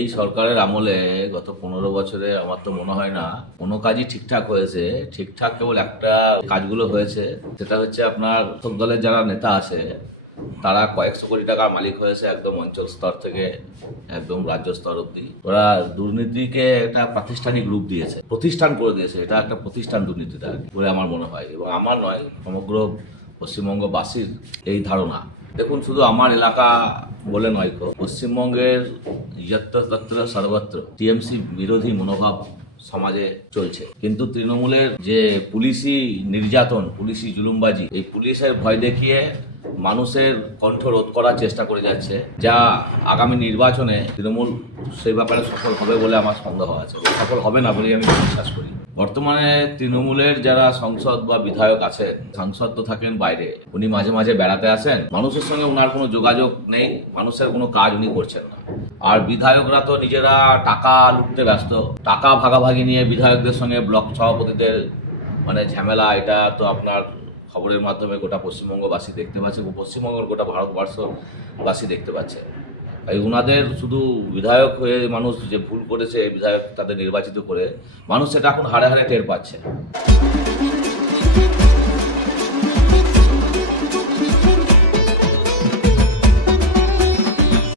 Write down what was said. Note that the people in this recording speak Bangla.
এই সরকারের আমলে গত 15 বছরে আমার তো মনে হয় না কোনো কাজই ঠিকঠাক হয়েছে। ঠিকঠাক কেবল একটা কাজগুলো হয়েছে, সেটা হচ্ছে আপনার শাসক দলের যারা নেতা আছে তারা কয়েকশো কোটি টাকার মালিক হয়েছে, একদম অঞ্চল স্তর থেকে একদম রাজ্য স্তর অব্দি। ওরা দুর্নীতিকে একটা প্রাতিষ্ঠানিক রূপ দিয়েছে, প্রতিষ্ঠান করে দিয়েছে। এটা একটা প্রতিষ্ঠান দুর্নীতিটা বলে আমার মনে হয়, এবং আমার নয়, সমগ্র পশ্চিমবঙ্গবাসীর এই ধারণা। দেখুন, শুধু আমার এলাকা বলে নয়, পশ্চিমবঙ্গের যত্র তত্র সর্বত্র টিএমসি বিরোধী মনোভাব সমাজে চলছে, কিন্তু তৃণমূলের যে পুলিশি নির্যাতন, পুলিশি জুলুমবাজি, এই পুলিশের ভয় দেখিয়ে মানুষের কণ্ঠ রোধ করার চেষ্টা করে যাচ্ছে, যা আগামী নির্বাচনে তৃণমূল সেই ব্যাপারে সফল হবে বলে আমার সন্দেহ আছে। সফল হবে না বলেই আমি বিশ্বাস করি। বর্তমানে তৃণমূলের যারা সংসদ বা বিধায়ক আছে, সাংসদ তো থাকেন বাইরে, উনি মাঝে মাঝে বেড়াতে আসেন, মানুষের সঙ্গে ওনার কোনো যোগাযোগ নেই, মানুষের কোনো কাজ উনি করছেন না। আর বিধায়করা তো নিজেরা টাকা লুটতে ব্যস্ত, টাকা ভাগাভাগি নিয়ে বিধায়কদের সঙ্গে ব্লক সভাপতিদের মানে ঝামেলা, এটা তো আপনার খবরের মাধ্যমে গোটা পশ্চিমবঙ্গবাসী দেখতে পাচ্ছে, পশ্চিমবঙ্গের গোটা ভারতবর্ষবাসী দেখতে পাচ্ছে। তাই ওনাদের শুধু বিধায়ক হয়ে মানুষ যে ভুল করেছে, বিধায়ক তাদের নির্বাচিত করে, মানুষ সেটা এখন হাড়ে হাড়ে টের পাচ্ছে।